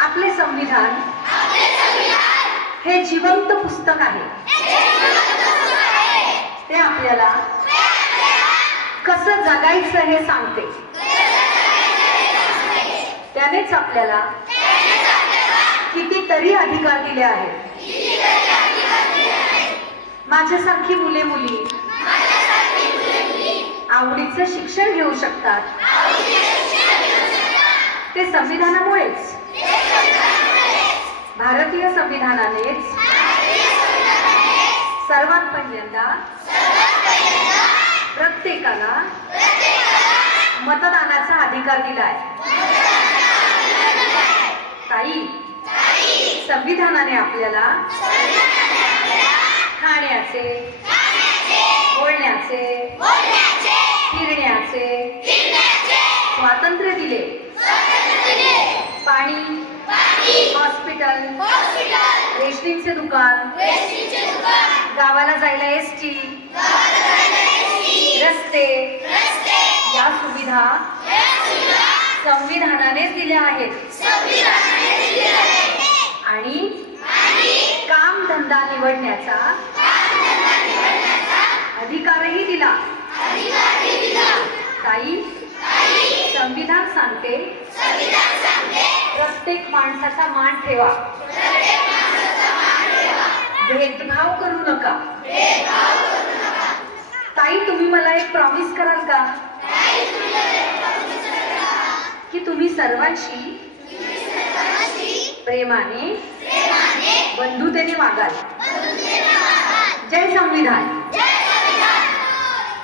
आपले संविधान हे जिवंत पुस्तक आहे। ते आपल्याला कसं जगायचं हे सांगते। त्यानेच आपल्याला कितीतरी अधिकार दिले आहेत। माझ्यासारखी मुले मुली आवडीचं शिक्षण घेऊ शकतात। ते संविधानामुळेच। भारतीय संविधानानेच सर्वात पहिल्यांदा प्रत्येकाला मतदानाचा अधिकार दिलाय। ताई, संविधानाने आपल्याला खाण्याचे, बोलण्याचे, फिरण्याचे स्वातंत्र्य दिले। पाणी, हॉस्पिटल, रेशनिंगचे दुकान, गावाला जायला एसटी, रस्ते या सुविधा संविधानानेच दिल्या आहेत। आणि काम धंदा निवडण्याचा अधिकारही दिला। ताई, संविधान सांगते प्रत्येक माणसाचा मान ठेवा, भेदभाव करू नका। ताई, तुम्ही मला एक प्रॉमिस कराल का की तुम्ही सर्वांशी प्रेमाने, बंधुतेने वागाल। जय संविधान।